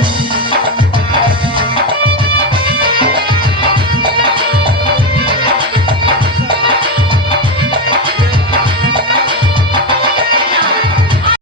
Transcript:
Thank you.